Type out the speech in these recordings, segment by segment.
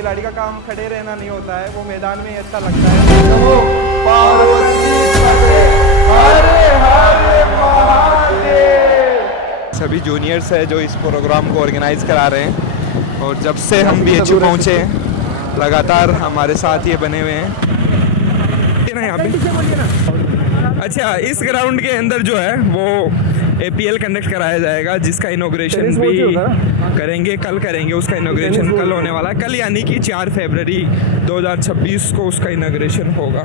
खिलाड़ी का काम खड़े रहना नहीं होता है, वो मैदान में ही अच्छा लगता है। सभी जूनियर्स है जो इस प्रोग्राम को ऑर्गेनाइज करा रहे हैं, और जब से हम BHU पहुँचे हैं लगातार हमारे साथ ये बने हुए हैं ना यहाँ पे। अच्छा, इस ग्राउंड के अंदर जो है वो APL कंडक्ट कराया जाएगा, जिसका इनॉग्रेशन भी करेंगे, कल करेंगे। उसका इनॉग्रेशन कल होने वाला है, कल यानी कि 4 फरवरी 2026 को उसका इनॉग्रेशन होगा।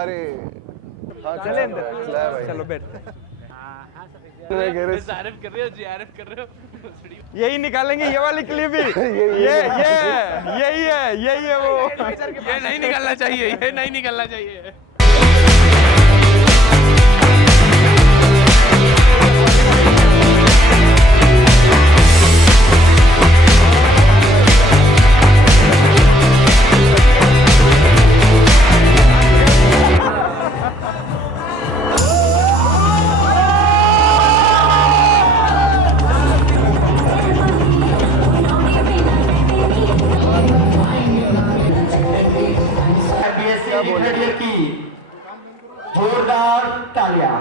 अरे हाँ चले अंदर, चलो बैठ। जीआरएफ कर रहे हो यही निकालेंगे, ये वाली क्लिप ही। यही है वो। ये नहीं निकलना चाहिए, ये नहीं निकलना चाहिए। की जोरदार तालियां।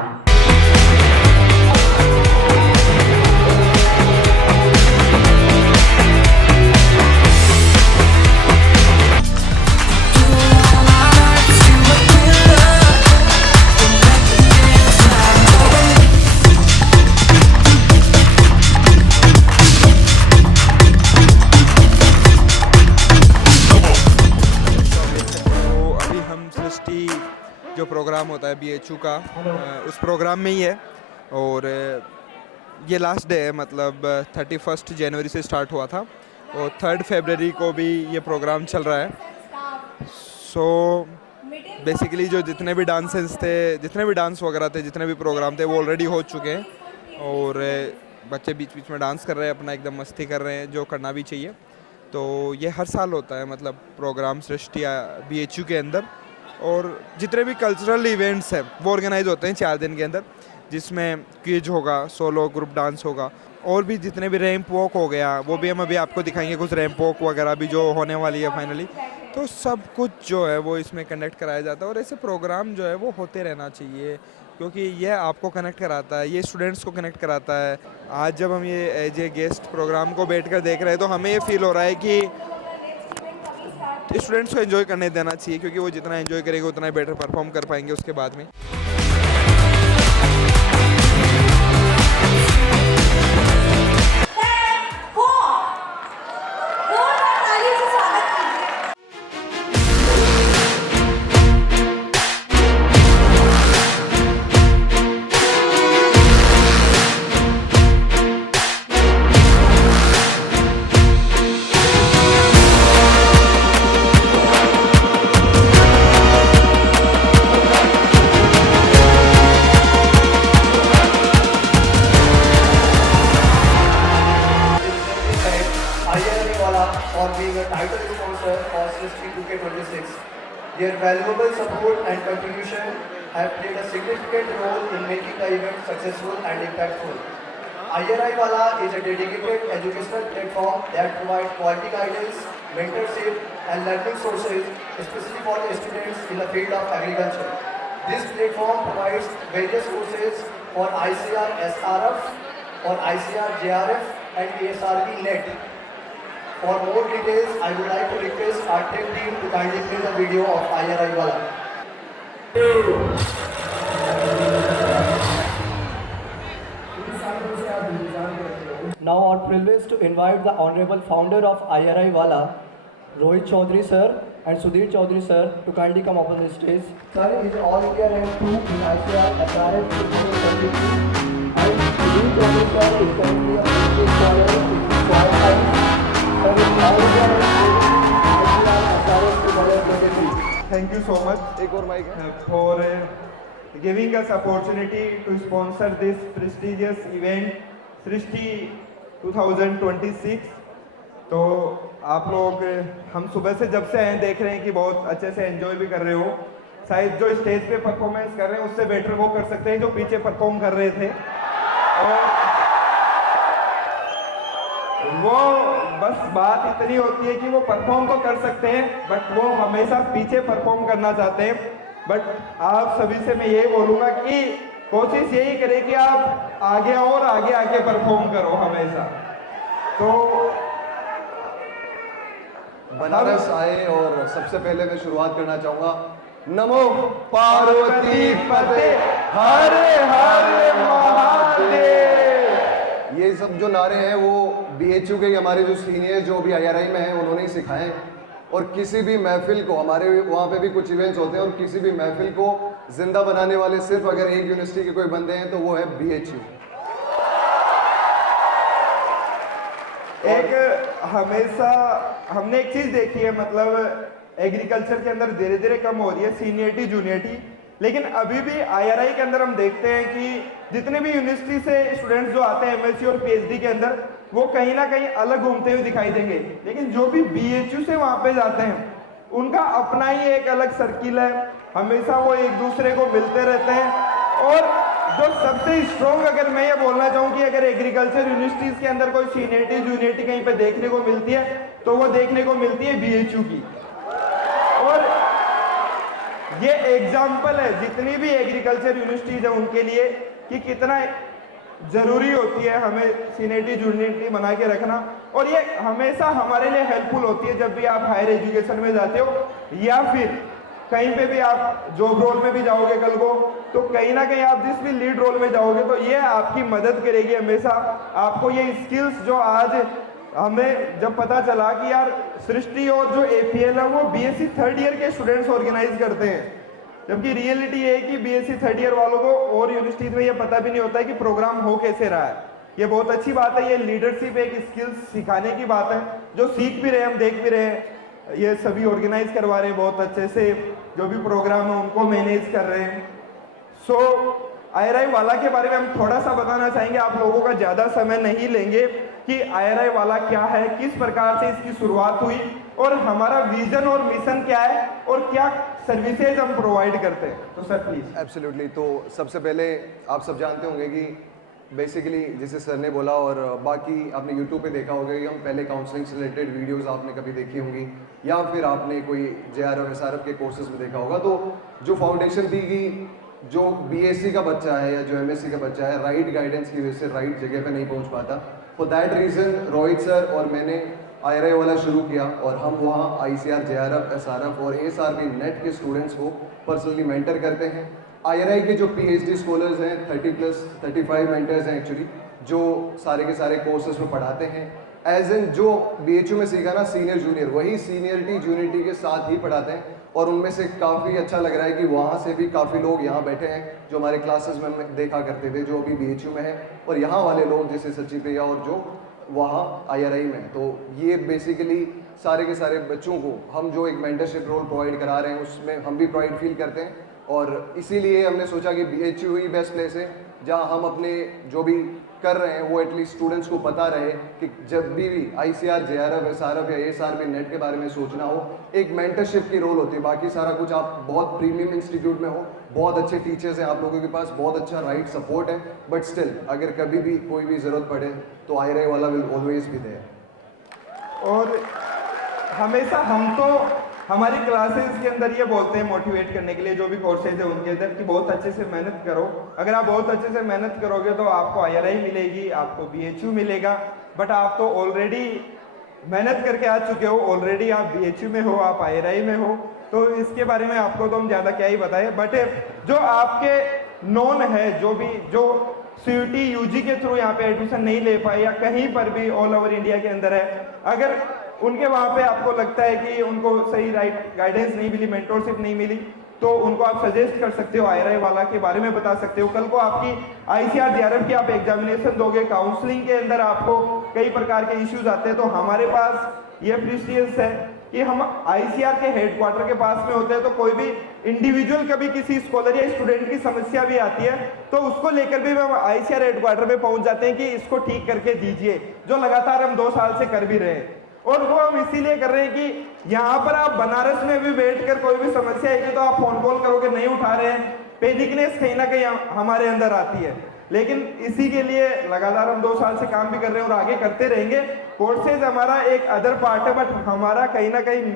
जो प्रोग्राम होता है BHU का, उस प्रोग्राम में ही है, और ये लास्ट डे है, मतलब 31 जनवरी से स्टार्ट हुआ था और 3 फरवरी को भी ये प्रोग्राम चल रहा है। सो बेसिकली जो जितने भी डांसेस थे, जितने भी डांस वगैरह थे, जितने भी प्रोग्राम थे, वो ऑलरेडी हो चुके हैं, और बच्चे बीच बीच में डांस कर रहे हैं, अपना एकदम मस्ती कर रहे हैं, जो करना भी चाहिए। तो ये हर साल होता है, मतलब प्रोग्राम सृष्टि BHU के अंदर, और जितने भी कल्चरल इवेंट्स हैं वो ऑर्गेनाइज होते हैं 4 दिन के अंदर, जिसमें क्विज होगा, सोलो ग्रुप डांस होगा, और भी जितने भी रैंप वॉक हो गया, वो भी हम अभी आपको दिखाएंगे, कुछ रैंप वॉक वगैरह भी जो होने वाली है फाइनली। तो सब कुछ जो है वो इसमें कंडक्ट कराया जाता है, और ऐसे प्रोग्राम जो है वो होते रहना चाहिए, क्योंकि ये आपको कनेक्ट कराता है, ये स्टूडेंट्स को कनेक्ट कराता है। आज जब हम ये एज ए गेस्ट प्रोग्राम को बैठ कर देख रहे हैं, तो हमें ये फील हो रहा है कि स्टूडेंट्स को एंजॉय करने देना चाहिए, क्योंकि वो जितना एंजॉय करेंगे उतना ही बेटर परफॉर्म कर पाएंगे उसके बाद में। for being a title sponsor for Srishti 2K26. Their valuable support and contribution have played a significant role in making the event successful and impactful. IRI Wala is a dedicated educational platform that provides quality guidance, mentorship and learning sources, especially for the students in the field of agriculture. This platform provides various courses for ICR SRF, or ICR JRF and ASRB NET. For more details, I would like to request our tech team to kindly play the video of IRI Wala. Now our privilege to invite the Honorable Founder of IRI Wala, Rohit Chaudhary sir and Sudhir Chaudhary sir to kindly come up on the stage. Sir is All India Rank 2 in ICR SRF 2022 and Sudhir Chaudhary sir is currently a PhD scholar in soil science. Sir is All India Rank 2 in ICR SRF 2023. Thank you so much एक और mic है for giving us opportunity to sponsor this prestigious event सृष्टि 2026। तो आप लोग हम सुबह से जब से आए देख रहे हैं कि बहुत अच्छे से एंजॉय भी कर रहे हो। शायद जो स्टेज पे परफॉर्मेंस कर रहे हैं उससे बेटर वो कर सकते हैं जो पीछे परफॉर्म कर रहे थे। और वो बस बात इतनी होती है कि वो परफॉर्म तो कर सकते हैं बट वो हमेशा पीछे परफॉर्म करना चाहते हैं। बट आप सभी से मैं ये बोलूँगा कि कोशिश यही करें कि आप आगे और आगे आगे परफॉर्म करो हमेशा। तो बनारस आए और सबसे पहले मैं शुरुआत करना चाहूंगा नमो पार्वती पते हर हर महादेव। ये सब जो नारे हैं वो BHU के हमारे जो सीनियर जो भी IRI में हैं उन्होंने ही सिखाए हैं। और किसी भी महफिल को हमारे वहाँ पे भी कुछ इवेंट्स होते हैं और किसी भी महफिल को जिंदा बनाने वाले सिर्फ अगर एक यूनिवर्सिटी के कोई बंदे हैं तो वो है BHU। एक हमेशा हमने एक चीज देखी है, मतलब एग्रीकल्चर के अंदर धीरे धीरे कम हो रही है सीनियरिटी जूनियरिटी, लेकिन अभी भी IRI के अंदर हम देखते हैं कि जितने भी यूनिवर्सिटी से स्टूडेंट्स जो आते हैं MSc और PhD के अंदर वो कहीं ना कहीं अलग घूमते हुए दिखाई देंगे। लेकिन जो भी BHU से वहाँ पे जाते हैं उनका अपना ही एक अलग सर्किल है, हमेशा वो एक दूसरे को मिलते रहते हैं। और जो सबसे स्ट्रॉन्ग अगर मैं ये बोलना चाहूँ कि अगर एग्रीकल्चर यूनिवर्सिटीज़ के अंदर कोई सीनियरिटी जूनियरिटी कहीं पे देखने को मिलती है तो वो देखने को मिलती है BHU की। और ये एग्जाम्पल है जितनी भी एग्रीकल्चर यूनिवर्सिटीज़ है उनके लिए कि कितना जरूरी होती है हमें सीनियरिटी जूनियरिटी बना के रखना। और ये हमेशा हमारे लिए हेल्पफुल होती है जब भी आप हायर एजुकेशन में जाते हो या फिर कहीं पे भी आप जॉब रोल में भी जाओगे कल को, तो कहीं ना कहीं आप जिस भी लीड रोल में जाओगे तो ये आपकी मदद करेगी हमेशा। आपको ये स्किल्स जो आज हमें जब पता चला कि यार सृष्टि और जो APL है वो BSc थर्ड ईयर के स्टूडेंट्स ऑर्गेनाइज करते हैं, जबकि रियलिटी ये है कि BSc थर्ड ईयर वालों को और यूनिवर्सिटीज में ये पता भी नहीं होता है कि प्रोग्राम हो कैसे रहा है। ये बहुत अच्छी बात है, ये लीडरशिप एक स्किल्स सिखाने की बात है जो सीख भी रहे हैं, हम देख भी रहे हैं। ये सभी ऑर्गेनाइज करवा रहे हैं बहुत अच्छे से, जो भी प्रोग्राम है उनको मैनेज कर रहे हैं। सो IRI वाला के बारे में हम थोड़ा सा बताना चाहेंगे, आप लोगों का ज़्यादा समय नहीं लेंगे कि IRI वाला क्या है, किस प्रकार से इसकी शुरुआत हुई और हमारा विजन और मिशन क्या है और क्या सर्विसेज हम प्रोवाइड करते हैं। तो सर प्लीज। एब्सोल्युटली। तो सबसे पहले आप सब जानते होंगे कि बेसिकली जैसे सर ने बोला और बाकी आपने यूट्यूब पे देखा होगा कि हम पहले काउंसलिंग से रिलेटेड वीडियोस आपने कभी देखी होंगी या फिर आपने कोई JRF SRF के कोर्सेज में देखा होगा। तो जो फाउंडेशन थी कि जो BSc का बच्चा है या जो MSc का बच्चा है राइट गाइडेंस की वजह से राइट जगह पे नहीं पहुंच पाता, for that reason Rohit sir और मैंने IRI वाला शुरू किया और हम वहाँ ICR JRF SRF और ASRB नेट के स्टूडेंट्स को पर्सनली मेंटर करते हैं। IRI के जो PhD स्कॉलर्स हैं 35 मेंटर्स हैं एक्चुअली, जो सारे के सारे कोर्सेज में पढ़ाते हैं। एज एन जो BHU में सीखा ना सीनियर जूनियर, वही सीनियरिटी जूनियरिटी के साथ ही पढ़ाते हैं। और उनमें से काफ़ी अच्छा लग रहा है कि वहाँ से भी काफ़ी लोग यहाँ बैठे हैं जो हमारे क्लासेस में हम देखा करते थे जो अभी BHU में है, और यहाँ वाले लोग जैसे सचिन भैया और जो वहाँ IRI में। तो ये बेसिकली सारे के सारे बच्चों को हम जो एक मेंटरशिप रोल प्रोवाइड करा रहे हैं उसमें हम भी प्राइड फील करते हैं। और इसीलिए हमने सोचा कि BHU ही बेस्ट प्लेस है जहाँ हम अपने जो भी कर रहे हैं वो एटलीस्ट स्टूडेंट्स को पता रहे कि जब भी ICR JRF SRF या ASRB नेट के बारे में सोचना हो, एक मेंटरशिप की रोल होती है। बाकी सारा कुछ आप बहुत प्रीमियम इंस्टीट्यूट में हो, बहुत अच्छे टीचर्स हैं आप लोगों के पास, बहुत अच्छा राइट सपोर्ट है, बट स्टिल अगर कभी भी कोई भी ज़रूरत पड़े तो IRI वाला विल ऑलवेज भी देयर। और हमेशा हम तो हमारी क्लासेस के अंदर ये बोलते हैं मोटिवेट करने के लिए जो भी कोर्सेज है उनके अंदर कि बहुत अच्छे से मेहनत करो। अगर आप बहुत अच्छे से मेहनत करोगे तो आपको IRI मिलेगी, आपको BHU मिलेगा, बट आप तो ऑलरेडी मेहनत करके आ चुके हो, ऑलरेडी आप BHU में हो, आप IRI में हो, तो इसके बारे में आपको तो हम ज़्यादा क्या ही बताएं। बट जो आपके नॉन है, जो भी जो CUT UG के थ्रू यहाँ पे एडमिशन नहीं ले पाए या कहीं पर भी ऑल ओवर इंडिया के अंदर है, अगर उनके वहाँ पे आपको लगता है कि उनको सही राइट गाइडेंस नहीं मिली, मेंटोरशिप नहीं मिली, तो उनको आप सजेस्ट कर सकते हो, IRI वाला के बारे में बता सकते हो। कल को आपकी ICR JRF की आप एग्जामिनेशन दोगे, काउंसलिंग के अंदर आपको कई प्रकार के इश्यूज आते हैं, तो हमारे पास ये प्रीशियस है कि हम ICR के हेडक्वार्टर के पास में होते हैं, तो कोई भी इंडिविजुअल कभी किसी स्कॉलर या स्टूडेंट की समस्या भी आती है तो उसको लेकर भी हम ICR हेडक्वार्टर में पहुंच जाते हैं कि इसको ठीक करके दीजिए, जो लगातार हम 2 साल से कर भी रहे हैं। और वो हम इसीलिए कर रहे हैं कि यहाँ पर आप बनारस में भी बैठकर कोई भी समस्या है तो आप फोन कॉल करोगे, नहीं उठा रहे हैं, पेनिकनेस कहीं ना कहीं हमारे अंदर आती है। लेकिन इसी के लिए लगातार हम 2 साल से काम भी कर रहे हैं और आगे करते रहेंगे। कोर्सेज हमारा एक अदर पार्ट है, बट हमारा कहीं ना कहीं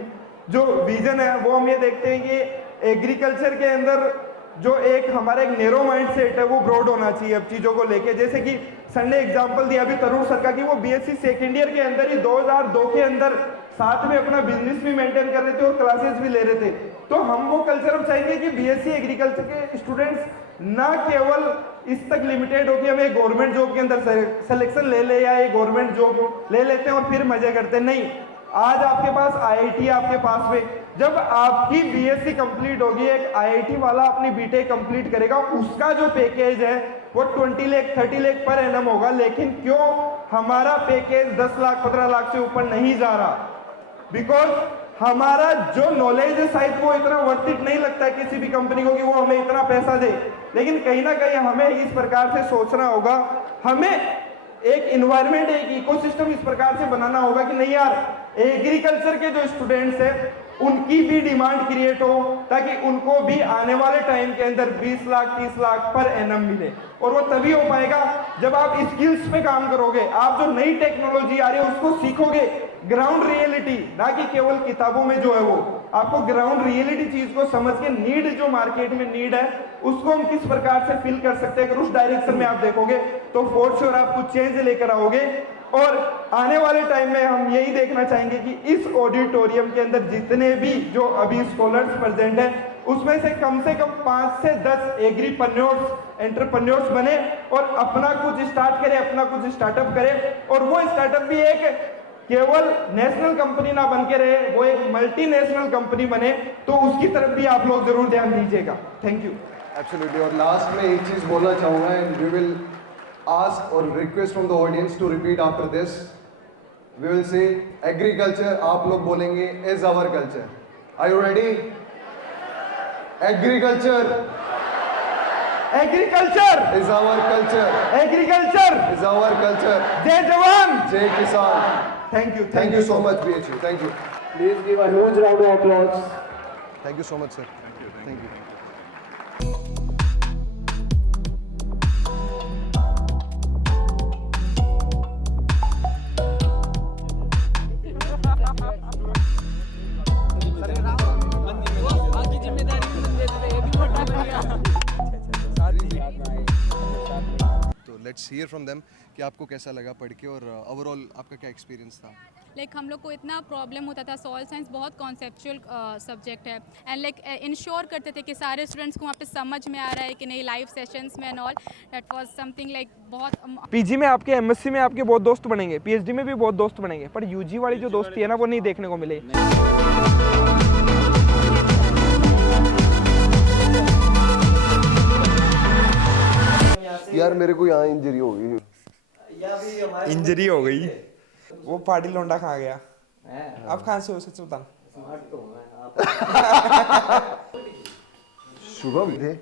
जो विजन है वो हम ये देखते हैं कि एग्रीकल्चर के अंदर जो एक हमारा एक नैरो माइंड सेट है वो ब्रॉड होना चाहिए अब चीज़ों को लेके। जैसे कि सर ने एग्जांपल दिया अभी तरुण सर का कि वो BSc सेकेंड ईयर के अंदर ही 2002 के अंदर साथ में अपना बिजनेस भी मेंटेन कर रहे थे और क्लासेस भी ले रहे थे। तो हम वो कल्चर हम चाहेंगे कि BSc एग्रीकल्चर के स्टूडेंट्स ना केवल इस तक लिमिटेड हो कि हम एक गवर्नमेंट जॉब के अंदर सिलेक्शन ले ले या एक गवर्नमेंट जॉब ले लेते हैं और फिर मजे करते हैं, नहीं। आज आपके पास IIT आपके पास में, जब आपकी BSc कंप्लीट होगी, एक IIT वाला अपनी BTech कंप्लीट करेगा, उसका जो पैकेज है वो 20 लाख 30 लाख पर एनम होगा। लेकिन क्यों हमारा पैकेज 10 लाख 15 लाख से ऊपर नहीं जा रहा? बिकॉज हमारा जो नॉलेज है शायद वो इतना वर्थ इट नहीं लगता है किसी भी कंपनी को कि वो हमें इतना पैसा दे। लेकिन कहीं ना कहीं हमें इस प्रकार से सोचना होगा, हमें एक इन्वायरमेंट, एक इकोसिस्टम इस प्रकार से बनाना होगा कि नहीं यार, एग्रीकल्चर के जो स्टूडेंट्स हैं उनकी भी डिमांड क्रिएट हो, ताकि उनको भी आने वाले टाइम के अंदर 20 लाख 30 लाख पर एनम मिले। और वो तभी हो पाएगा जब आप स्किल्स पे काम करोगे, आप जो नई टेक्नोलॉजी आ रही है उसको सीखोगे, ग्राउंड रियलिटी, ना कि केवल किताबों में जो है वो आपको ग्राउंड रियलिटी चीज को समझ के नीड, जो मार्केट में नीड है उसको हम किस प्रकार से फिल कर सकते हैं, अगर उस डायरेक्शन में आप देखोगे तो फॉर श्योर आप कुछ चेंज लेकर आओगे। और आने वाले टाइम में हम यही देखना चाहेंगे कि इस ऑडिटोरियम के अंदर जितने भी जो अभी स्कॉलर्स प्रेजेंट हैं उसमें से कम 5 से 10 एग्रीप्रेन्योर्स, एंटरप्रेन्योर्स बने और अपना कुछ स्टार्ट करें, अपना कुछ स्टार्टअप करें। और वो स्टार्टअप भी एक केवल नेशनल कंपनी ना बन के रहे, वो एक मल्टीनेशनल कंपनी बने, तो उसकी तरफ भी आप लोग जरूर ध्यान दीजिएगा। Thank you. एब्सोल्युटली। और लास्ट में एक चीज़ बोलना चाहूँगा, and we will ask or request from the audience to repeat after this. We will say agriculture, आप लोग बोलेंगे is our culture. Are you ready? Agriculture. Agriculture is our culture. Agriculture is our culture. जय जवान जय किसान. Thank you. Thank you so much, BHU. Thank you. Please give a huge round of applause. Thank you so much, sir. Thank you. तो let's hear from them कि आपको कैसा लगा पढ़ के और ओवरऑल आपका क्या एक्सपीरियंस था। लाइक हम लोग को इतना प्रॉब्लम होता था, सॉइल साइंस बहुत कॉन्सेप्चुअल सब्जेक्ट है, एंड लाइक इंश्योर करते थे कि सारे स्टूडेंट्स को वहाँ पे समझ में आ रहा है कि नहीं, लाइव सेशंस में and all, that was something like बहुत। PG में आपके, MSc में आपके बहुत दोस्त बनेंगे, PhD में भी बहुत दोस्त बनेंगे, पर UG वाली जो दोस्ती है ना वो नहीं देखने को मिले। यार मेरे को यहाँ इंजरी हो गई। इंजरी हो गई। वो पार्टी लौंडा कहाँ गया? आप कहाँ से हो सच बता। शुभम थे।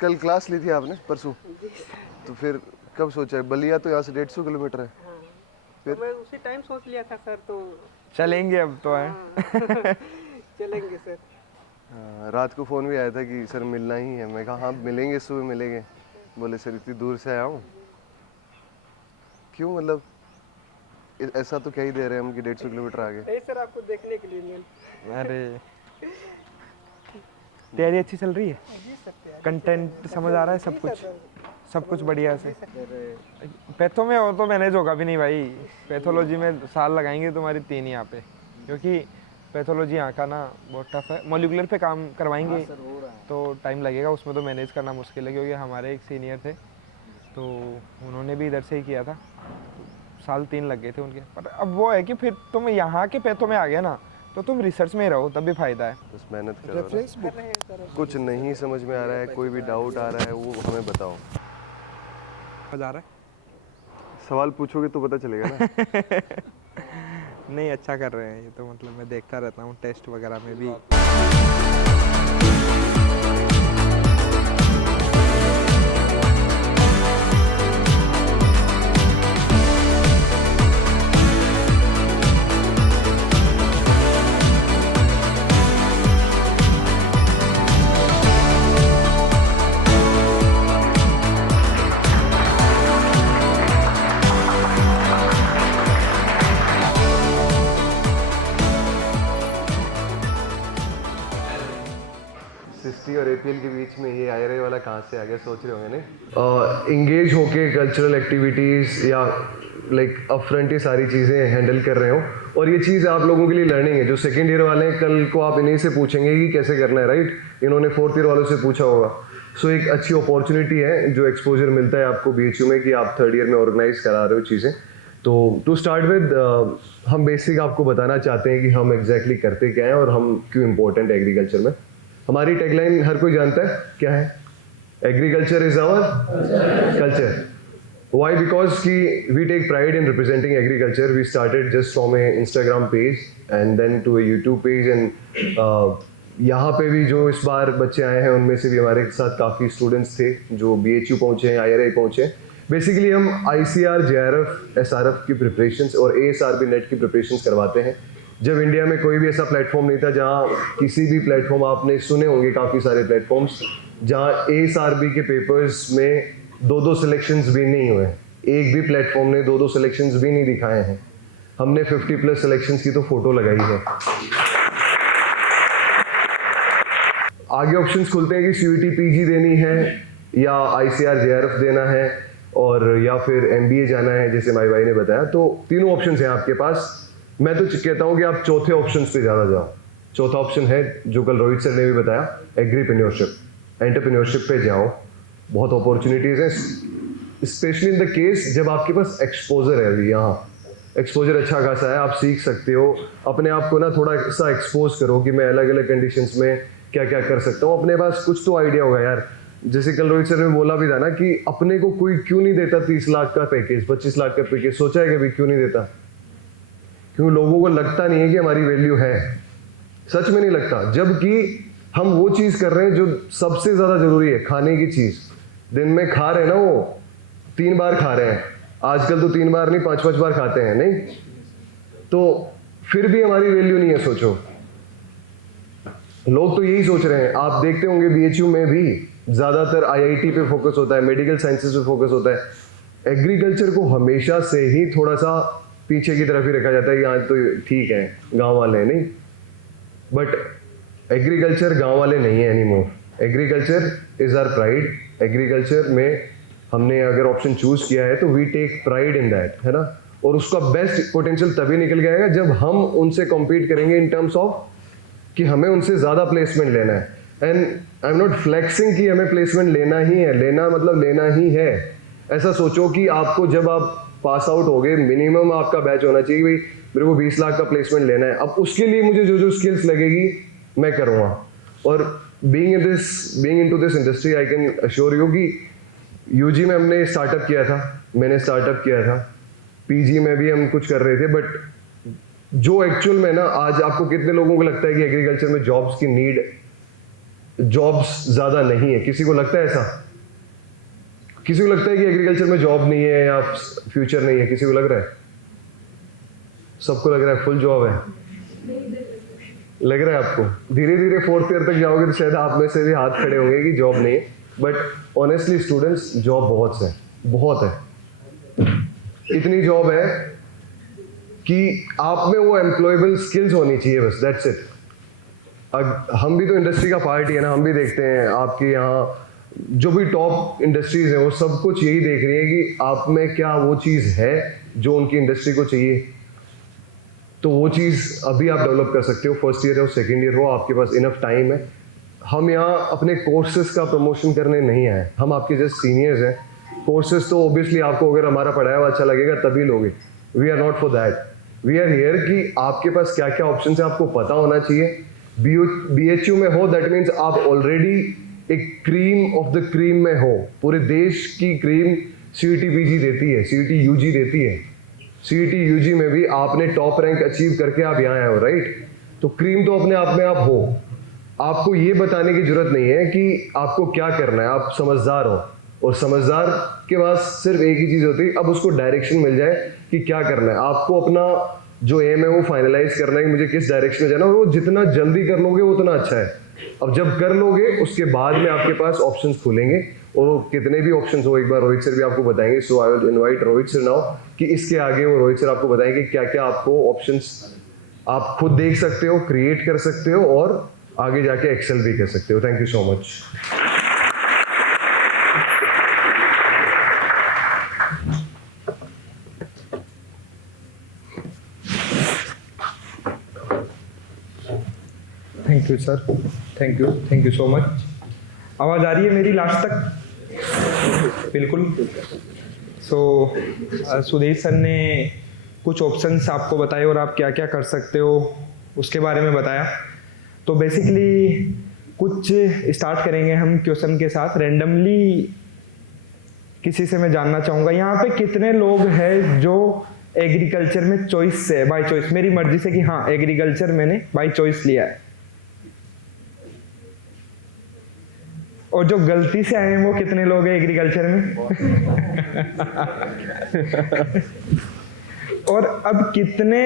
कल क्लास ली थी आपने परसों, तो फिर कब सोचा है? बलिया तो यहाँ से 150 किलोमीटर है। फिर मैं उसी टाइम सोच लिया था सर, तो चलेंगे अब तो है। चलेंगे सर। रात को फ़ोन भी आया था कि सर मिलना ही है। मैं कहा हाँ मिलेंगे, सुबह मिलेंगे। बोले सर इतनी दूर से आया हूँ। क्यों, मतलब ऐसा तो क्या ही दे रहे हैं हम कि 150 किलोमीटर आगे। नहीं सर, आपको देखने के लिए मिल। अरे तैयारी अच्छी चल रही है, कंटेंट समझ आ रहा है, सब कुछ बढ़िया से। पैथो में हो तो मैनेज होगा भी नहीं भाई, पैथोलॉजी में साल लगाएंगे तुम्हारी 3 यहाँ पे, क्योंकि पैथोलॉजी यहाँ का ना बहुत टफ है। मॉलिकुलर पे काम करवाएंगे तो टाइम लगेगा, उसमें तो मैनेज करना मुश्किल है, क्योंकि हमारे एक सीनियर थे तो उन्होंने भी इधर से ही किया था, 3 साल लग गए थे उनके। पर अब वो है कि फिर तुम यहाँ के पैथो में आ गया ना तो तुम रिसर्च में ही रहो, तब भी फायदा है। बस मेहनत करो ना। कुछ नहीं समझ में आ रहा है, कोई भी डाउट आ रहा है वो हमें बताओ। मजा आ रहा सवाल पूछोगे तो पता चलेगा ना। है? नहीं, अच्छा कर रहे हैं ये तो, मतलब मैं देखता रहता हूँ टेस्ट वगैरह में भी। सिस्टी और एपीएल के बीच में ये आईआरए वाला कहाँ से आ गया, सोच रहे होंगे नहीं। इंगेज होके कल्चरल एक्टिविटीज़ या लाइक अपफ्रंट ये सारी चीज़ें हैंडल कर रहे हो, और ये चीज़ आप लोगों के लिए लर्निंग है। जो सेकेंड ईयर वाले हैं, कल को आप इन्हीं से पूछेंगे कि कैसे करना है, राइट। इन्होंने 4th ईयर वालों से पूछा होगा। सो एक अच्छी अपॉर्चुनिटी है जो एक्सपोजर मिलता है आपको BHU में कि आप 3rd ईयर में ऑर्गेनाइज करा रहे हो चीज़ें। तो टू स्टार्ट विद हम बेसिक आपको बताना चाहते हैं कि हम एग्जैक्टली करते क्या हैं और हम क्यों इम्पोर्टेंट है एग्रीकल्चर में। हमारी टैगलाइन हर कोई जानता है, क्या है? Agriculture is our culture. Why? Because we take pride in representing agriculture. We started just from a Instagram page and then to a YouTube page, and यहाँ पे भी जो इस बार बच्चे आए हैं उनमें से भी हमारे साथ काफ़ी स्टूडेंट्स थे जो BHU पहुँचे हैं, IRA पहुँचे हैं। बेसिकली हम ICR, JRF, SRF की प्रिपरेशंस और ASRB नेट की प्रिपरेशंस करवाते हैं। जब इंडिया में कोई भी ऐसा प्लेटफॉर्म नहीं था जहाँ किसी भी प्लेटफॉर्म, आपने सुने होंगे काफ़ी सारे प्लेटफॉर्म्स जहाँ ASRB के पेपर्स में 2-2 सिलेक्शंस भी नहीं हुए। एक भी प्लेटफॉर्म ने 2-2 सिलेक्शंस भी नहीं दिखाए हैं। हमने 50+ सिलेक्शंस की तो फोटो लगाई है। आगे ऑप्शंस खुलते हैं कि CUET PG देनी है या ICR JRF देना है और या फिर MBA जाना है, जैसे माई भाई ने बताया। तो तीनों ऑप्शंस हैं आपके पास। मैं तो कहता हूँ कि आप चौथे ऑप्शंस पे ज़्यादा जाओ। चौथा ऑप्शन है जो कल रोहित सर ने भी बताया, एग्रीप्रेन्योरशिप, एंटरप्रेन्योरशिप पे जाओ। बहुत अपॉर्चुनिटीज़ हैं, स्पेशली इन द केस जब आपके पास एक्सपोजर है। अभी यहाँ एक्सपोजर अच्छा खासा है, आप सीख सकते हो। अपने आप को ना थोड़ा सा एक्सपोज करो कि मैं अलग अलग कंडीशंस में क्या क्या कर सकता हूँ। अपने पास कुछ तो आइडिया होगा यार। जैसे कल रोहित सर ने बोला भी था ना कि अपने को कोई क्यों नहीं देता 30 लाख का पैकेज, 25 लाख का पैकेज। सोचा है कभी क्यों नहीं देता? क्यों? लोगों को लगता नहीं है कि हमारी वैल्यू है। सच में नहीं लगता, जबकि हम वो चीज़ कर रहे हैं जो सबसे ज़्यादा ज़रूरी है, खाने की चीज़। दिन में खा रहे हैं ना, वो 3 बार खा रहे हैं। आजकल तो 3 बार नहीं 5-5 बार खाते हैं, नहीं? तो फिर भी हमारी वैल्यू नहीं है। सोचो, लोग तो यही सोच रहे हैं। आप देखते होंगे BHU में भी ज़्यादातर IIT पे फोकस होता है, मेडिकल साइंसेज पे फोकस होता है। एग्रीकल्चर को हमेशा से ही थोड़ा सा पीछे की तरफ ही रखा जाता है कि आज तो ठीक है, गाँव वाले हैं, नहीं। बट एग्रीकल्चर गाँव वाले नहीं है anymore. Agriculture is our pride. Agriculture में हमने अगर ऑप्शन चूज किया है तो we take pride in that, है ना। और उसका बेस्ट पोटेंशियल तभी निकल के आएगा जब हम उनसे कॉम्पीट करेंगे इन टर्म्स ऑफ कि हमें उनसे ज़्यादा प्लेसमेंट लेना है। And I am not flexing कि हमें प्लेसमेंट लेना ही है, लेना मतलब लेना ही है। ऐसा सोचो कि आपको जब आप पास आउट हो गए, मिनिमम आपका बैच होना चाहिए भाई मेरे को 20 लाख का प्लेसमेंट लेना है। अब उसके लिए मुझे जो जो स्किल्स लगेगी मैं करूँगा। और being into this industry, I can assure you कि UG में हमने स्टार्टअप किया था, मैंने स्टार्टअप किया था, PG में भी हम कुछ कर रहे थे। बट जो एक्चुअल में ना, आज आपको कितने लोगों को लगता है कि एग्रीकल्चर में जॉब्स की नीड, जॉब्स ज़्यादा नहीं है? किसी को लगता है ऐसा? किसी को लगता है कि एग्रीकल्चर में जॉब नहीं है या फ्यूचर नहीं है? किसी को लग रहा है? सबको लग रहा है फुल जॉब है। लग रहा है आपको? धीरे धीरे 4th ईयर तक जाओगे तो शायद आप में से भी हाथ खड़े होंगे कि जॉब नहीं है। बट ऑनेस्टली स्टूडेंट्स, जॉब बहुत है, बहुत है। इतनी जॉब है कि आप में वो एम्प्लॉयबल स्किल्स होनी चाहिए, बस दैट्स इट। हम भी तो इंडस्ट्री का पार्ट ही है ना। हम भी देखते हैं आपके यहाँ जो भी टॉप इंडस्ट्रीज हैं वो सब कुछ यही देख रही है कि आप में क्या वो चीज़ है जो उनकी इंडस्ट्री को चाहिए। तो वो चीज़ अभी आप डेवलप कर सकते हो, फर्स्ट ईयर हो सेकेंड ईयर हो, आपके पास इनफ टाइम है। हम यहाँ अपने कोर्सेज का प्रमोशन करने नहीं आए, हम आपके जस्ट सीनियर्स हैं। कोर्सेज तो ओबियसली आपको अगर हमारा पढ़ाया हुआ अच्छा लगेगा तभी लोगे, we are not for that. We are here कि आपके पास क्या क्या ऑप्शन है आपको पता होना चाहिए। BHU में हो दैट मीन्स आप ऑलरेडी एक क्रीम ऑफ द क्रीम में हो। पूरे देश की क्रीम CET PG देती है, CET UG देती है। CET UG में भी आपने टॉप रैंक अचीव करके आप यहाँ आए हो, राइट? तो क्रीम तो अपने आप में आप हो। आपको ये बताने की जरूरत नहीं है कि आपको क्या करना है, आप समझदार हो, और समझदार के पास सिर्फ एक ही चीज़ होती है, अब उसको डायरेक्शन मिल जाए कि क्या करना है। आपको अपना जो एम है वो फाइनलाइज करना है कि मुझे किस डायरेक्शन में जाना है, और वो जितना जल्दी कर लोगे उतना अच्छा है। अब जब कर लोगे उसके बाद में आपके पास ऑप्शंस खुलेंगे, और वो कितने भी ऑप्शंस हो एक बार रोहित सर भी आपको बताएंगे। So I will invite Rohit sir now कि इसके आगे वो रोहित सर आपको बताएंगे क्या क्या आपको ऑप्शंस आप खुद देख सकते हो, क्रिएट कर सकते हो, और आगे जाके एक्सेल भी कर सकते हो। Thank you so much. Thank you sir, thank you so much. आवाज़ आ रही है मेरी लास्ट तक? बिल्कुल। सो सुदेश सर ने कुछ ऑप्शंस आपको बताए और आप क्या क्या कर सकते हो उसके बारे में बताया। तो बेसिकली कुछ स्टार्ट करेंगे हम क्वेश्चन के साथ। रैंडमली किसी से मैं जानना चाहूँगा यहाँ पे कितने लोग हैं जो एग्रीकल्चर में चॉइस से, बाय चॉइस, मेरी मर्जी से कि हाँ एग्रीकल्चर मैंने बाय चॉइस लिया है, और जो गलती से आए हैं वो कितने लोग हैं एग्रीकल्चर में? और अब कितने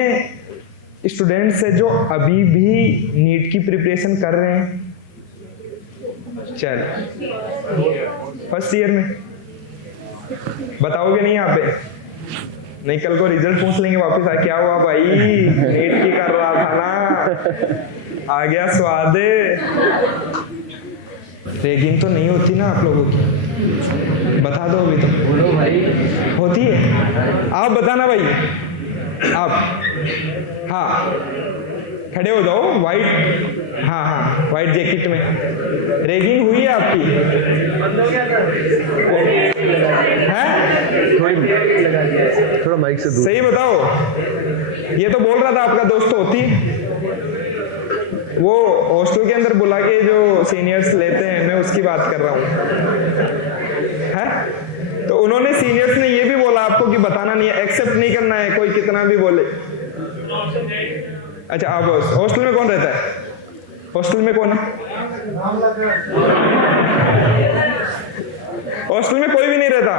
स्टूडेंट्स हैं जो अभी भी नीट की प्रिपरेशन कर रहे हैं? चलो फर्स्ट ईयर में बताओगे नहीं यहाँ पे? नहीं, कल को रिजल्ट पूछ लेंगे वापस आ, क्या हुआ भाई नीट की कर रहा था ना, आ गया स्वाद। रैगिंग तो नहीं होती ना आप लोगों की? बता दो अभी तो। बोलो भाई। होती है? आप बताना भाई, आप। हाँ खड़े हो जाओ, वाइट, हाँ हाँ वाइट जैकेट में। रैगिंग हुई है आपकी? है? थोड़ा माइक से दूर। सही बताओ। ये तो बोल रहा था आपका दोस्त तो होती है। वो हॉस्टल के अंदर बुला के जो सीनियर्स लेते हैं, मैं उसकी बात कर रहा हूँ। है? तो उन्होंने सीनियर्स ने ये भी बोला आपको कि बताना नहीं है, एक्सेप्ट नहीं करना है कोई कितना भी बोले। अच्छा, आप हॉस्टल में कौन रहता है? हॉस्टल में कौन है? हॉस्टल में कोई भी नहीं रहता।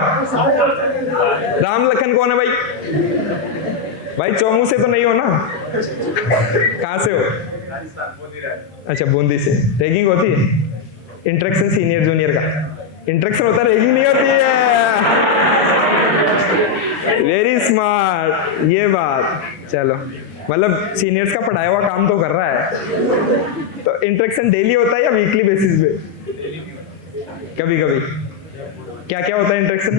राम लखन कौन है भाई? भाई चौमू से तो नहीं हो ना? कहाँ से हो? अच्छा, बूंदी से। रैगिंग होती है? इंटरेक्शन सीनियर जूनियर का इंटरेक्शन होता है, रैगिंग नहीं होती है। वेरी स्मार्ट, ये बात। चलो, मतलब सीनियर्स का पढ़ाया हुआ काम तो कर रहा है। तो इंटरेक्शन डेली होता है या वीकली बेसिस पे? कभी कभी। क्या क्या होता है इंटरेक्शन?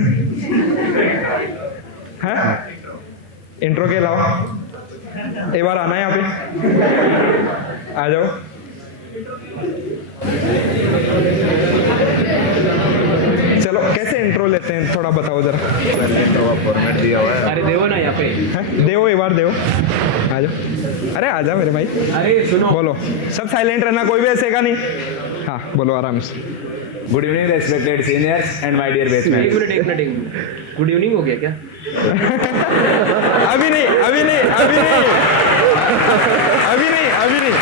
है इंट्रो के अलावा? एक बार आना है यहाँ पे, आ जाओ। चलो, कैसे इंट्रो लेते हैं थोड़ा बताओ जरा। फॉर्मेट दिया हुआ है। अरे देवो ना यहाँ पे। देवो, एक बार देवो, आ जाओ। अरे आ जा मेरे भाई। अरे सुनो, बोलो, सब साइलेंट रहना, कोई भी ऐसे का नहीं। हाँ बोलो आराम से। Good evening respected seniors and my dear एक बेसमेंट। मिनट। गुड इवनिंग हो गया क्या? अभी नहीं, अभी नहीं, अभी नहीं, अभी नहीं, अभी नहीं।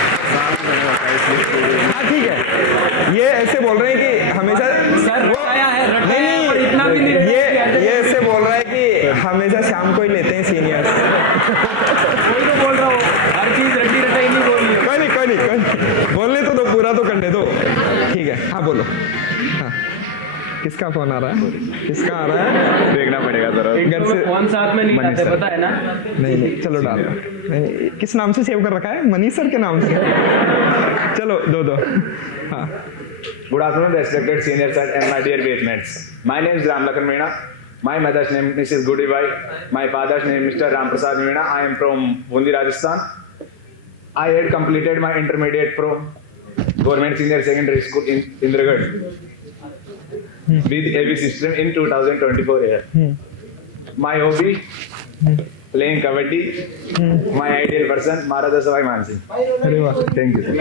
हाँ ठीक है, ये ऐसे बोल रहे हैं कि हमेशा सर वो आया है, रटा नहीं, है, पर इतना भी नहीं ये ऐसे बोल रहा है कि हमेशा शाम को ही लेते हैं सीनियर्स। कोई तो बोल रहा हो, हर चीज रटी रटाई नहीं बोलनी है। कोई नहीं, कोई नहीं, कोई नहीं। बोलने तो दो, पूरा तो करने दो। ठीक है, हाँ बोलो। हाँ, किसका फोन आ रहा है? किसका आ रहा है? देखना पड़ेगा जरा। घर से फोन साथ में नहीं मनीष आते, सर। पता है ना? नहीं नहीं, चलो डाल दो। नहीं, किस नाम से सेव कर रखा है? मनीष सर के नाम से। चलो दो दो। हाँ Good afternoon respected seniors and my dear basements. My name is Ram Lakhan Meena My mother's name is Mrs. Goodibai. My father's name is Mr. Ramprasad Meena. I am from Bundi, Rajasthan. I had completed my intermediate from Government Senior Secondary School in Indragarh with AB system in 2024 year. My hobby, playing kabaddi. My ideal person, Maharaj Sawai Mansi. अरे वाह, Thank you, sir.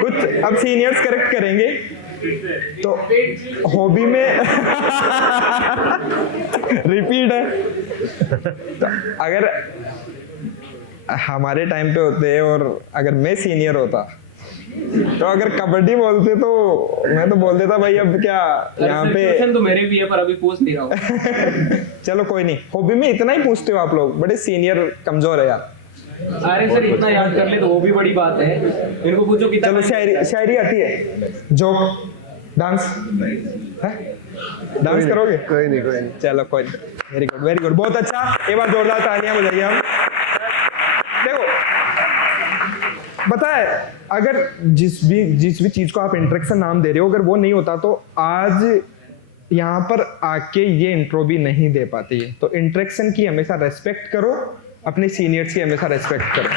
कुछ अब seniors correct करेंगे तो hobby में repeat है। तो अगर हमारे टाइम पे होते और अगर मैं सीनियर होता तो अगर कबड्डी बोलते तो मैं तो बोल देता भाई अब क्या यहाँ पे तो मेरे भी है पर अभी पूछ नहीं रहा हूँ। चलो कोई नहीं, हॉबी में इतना ही पूछते हो आप लोग, बड़े सीनियर कमजोर है यार। अरे सर इतना याद कर ले तो वो भी बड़ी बात है। इनको पूछो कि चलो शायरी आती है, जोक, डांस है? डांस करोगे? कोई नहीं चलो कोई नहीं, वेरी गुड, बहुत अच्छा। एक बार जोरदार तालियां बजाइए हम। देखो पता है, अगर जिस भी चीज को आप इंटरेक्शन नाम दे रहे हो, अगर वो नहीं होता तो आज यहाँ पर आके ये इंट्रो भी नहीं दे पाती है। तो इंटरेक्शन की हमेशा रेस्पेक्ट करो, अपने सीनियर्स की हमेशा रेस्पेक्ट करो।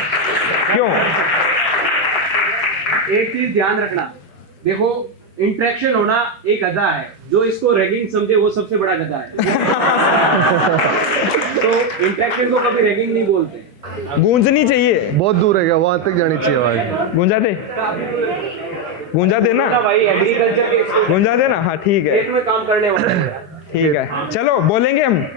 क्यों? एक चीज ध्यान रखना, देखो इंटरेक्शन होना एक गधा है, जो इसको रैगिंग समझे वो सबसे बड़ा गधा है। तो इंटरेक्शन को कभी रैगिंग नहीं बोलते। गूंजनी चाहिए, बहुत दूर है क्या, वहां तक जानी चाहिए आवाज। गूंजा दे ना भाई एग्रीकल्चर के गूंजा दे ना। हाँ ठीक है, खेत में काम करने वाले हैं। ठीक है, चलो बोलेंगे हम।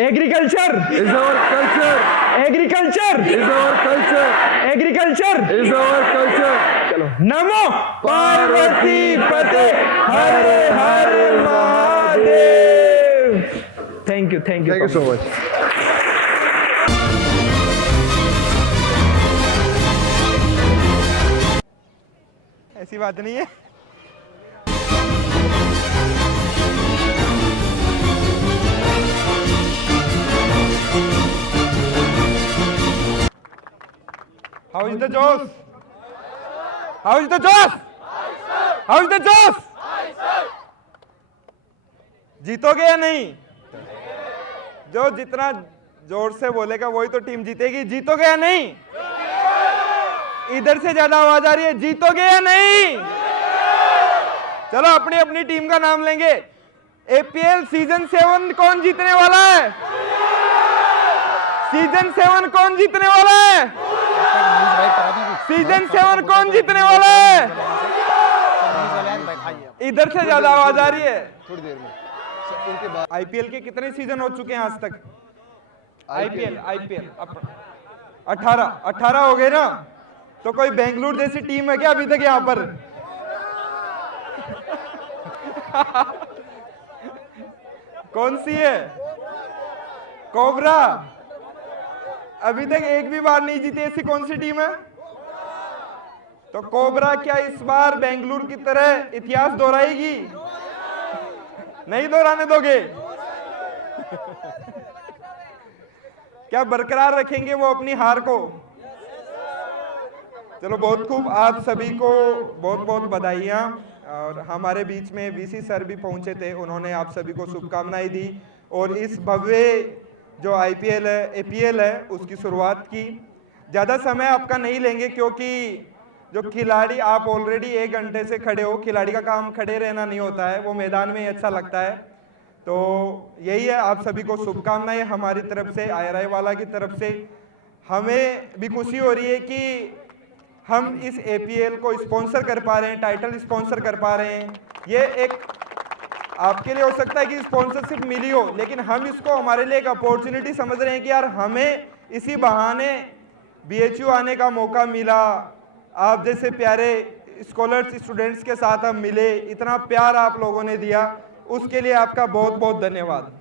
Agriculture is our culture, agriculture is our culture, agriculture is our culture. चलो, नमो पार्वती पते Har Har Mahadev. Thank you thank you so much. ऐसी बात नहीं है। How is the Josh? How is the Josh? How is the Josh? जीतोगे या नहीं? जो जितना जोर से बोलेगा वही तो टीम जीतेगी। जीतोगे या नहीं? इधर से ज्यादा आवाज आ रही है, जीतोगे या नहीं? चलो अपनी अपनी टीम का नाम लेंगे। एपीएल सीजन 7 कौन जीतने वाला है? सीजन 7 कौन जीतने वाला है? सीजन 7 कौन जीतने वाला है? इधर से ज्यादा आवाज आ रही है। थोड़ी देर में इनके बाद आईपीएल के कितने सीजन हो चुके हैं आज तक? आईपीएल 18 हो गए ना? तो कोई बेंगलुरु जैसी टीम है क्या अभी तक यहाँ पर? कौन सी है? कोबरा। अभी तक एक भी बार नहीं जीती, ऐसी कौन सी टीम है? तो कोबरा क्या इस बार बेंगलुरु की तरह इतिहास दोहराएगी? नहीं दोहराने दोगे? क्या बरकरार रखेंगे वो अपनी हार को? चलो बहुत खूब, आप सभी को बहुत बहुत बधाइयाँ। और हमारे बीच में वीसी सर भी पहुंचे थे, उन्होंने आप सभी को शुभकामनाएं दी और इस भव्य जो आईपीएल है, एपीएल है, उसकी शुरुआत की। ज़्यादा समय आपका नहीं लेंगे क्योंकि जो खिलाड़ी, आप ऑलरेडी 1 घंटे से खड़े हो, खिलाड़ी का काम खड़े रहना नहीं होता है, वो मैदान में ही अच्छा लगता है। तो यही है, आप सभी को शुभकामनाएं हमारी तरफ से, आईआरआई वाला की तरफ से। हमें भी खुशी हो रही है कि हम इस एपीएल को स्पॉन्सर कर पा रहे हैं, टाइटल स्पॉन्सर कर पा रहे हैं। ये एक आपके लिए हो सकता है कि स्पॉन्सरशिप मिली हो, लेकिन हम इसको हमारे लिए एक अपॉर्चुनिटी समझ रहे हैं कि यार हमें इसी बहाने बीएचयू आने का मौका मिला, आप जैसे प्यारे स्कॉलर्स स्टूडेंट्स के साथ हम मिले, इतना प्यार आप लोगों ने दिया, उसके लिए आपका बहुत बहुत धन्यवाद।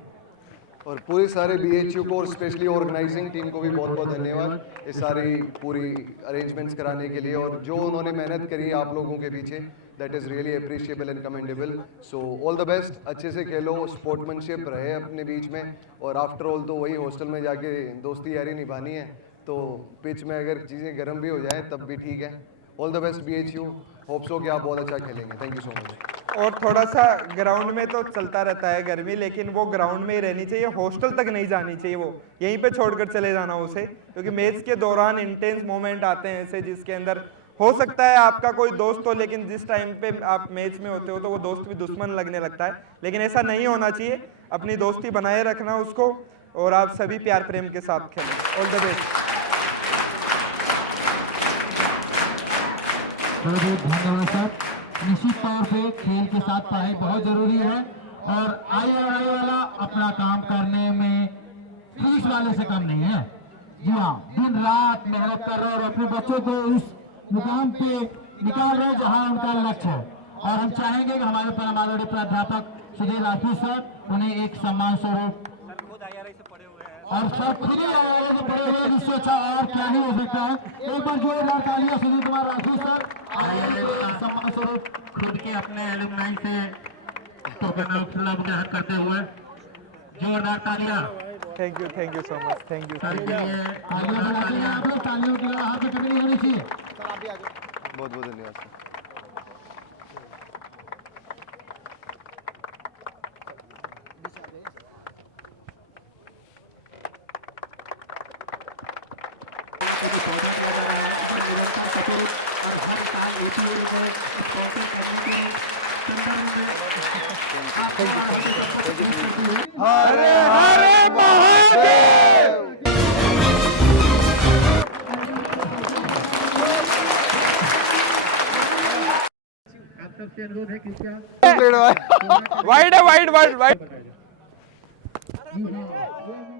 और पूरी सारे बीएचयू को और स्पेशली ऑर्गेनाइजिंग टीम को भी बहुत बहुत धन्यवाद ये सारी पूरी अरेंजमेंट्स कराने के लिए, और जो उन्होंने मेहनत करी आप लोगों के पीछे, that is really appreciable and commendable. So all the best, अच्छे से खेलो, स्पोर्ट्समैनशिप रहे अपने बीच में, और आफ्टर ऑल तो वही हॉस्टल में जाके दोस्ती यारी निभानी है, तो पिच में अगर चीज़ें गर्म भी हो जाएँ तब भी ठीक है। All the best BHU, hope so कि आप बहुत अच्छा खेलेंगे। Thank you so much. और थोड़ा सा ग्राउंड में तो चलता रहता है गर्मी, लेकिन वो ग्राउंड में ही रहनी चाहिए, हॉस्टल तक नहीं जानी चाहिए, वो यहीं पे छोड़कर चले जाना उसे, क्योंकि मैच के दौरान इंटेंस मोमेंट आते हैं ऐसे जिसके अंदर हो सकता है आपका कोई दोस्त हो, लेकिन जिस टाइम पे आप मैच में होते हो तो वो दोस्त भी दुश्मन लगने लगता है, लेकिन ऐसा नहीं होना चाहिए। अपनी दोस्ती बनाए रखना उसको, और आप सभी प्यार प्रेम के साथ खेलें। All the best. बहुत बहुत धन्यवाद सर। निश्चित तौर पे खेल के साथ पढ़ाई बहुत जरूरी है, और III वाला अपना काम करने में फीस वाले से कम नहीं है। जी हाँ, दिन रात मेहनत कर रहे हैं और अपने बच्चों को इस मुकाम पे निकाल रहे हैं जहाँ उनका लक्ष्य है। और हम चाहेंगे कि हमारे परमाणु प्राध्यापक सुधीर राठी सर उन्हें एक सम्मान स्वरूप, और सर खुद ही III से पढ़े हुए, इससे अच्छा और क्या ही हो सकता है। एक बार जोरदार तालियां सुधीर कुमार राठी सर III सम्मान स्वरूप खुद के अपने एलुमनाई से टोकन ग्रहण करते हुए, जोरदार तालियां। Thank you so much, thank you. आप लोग तालियों की हाथ में कमी नहीं होनी चाहिए। बहुत बहुत धन्यवाद सर। हरे हरे महादेव। आप सबसे अनुरोध है कृपया वाइड है, वाइड वाइड वाइड। जी हाँ।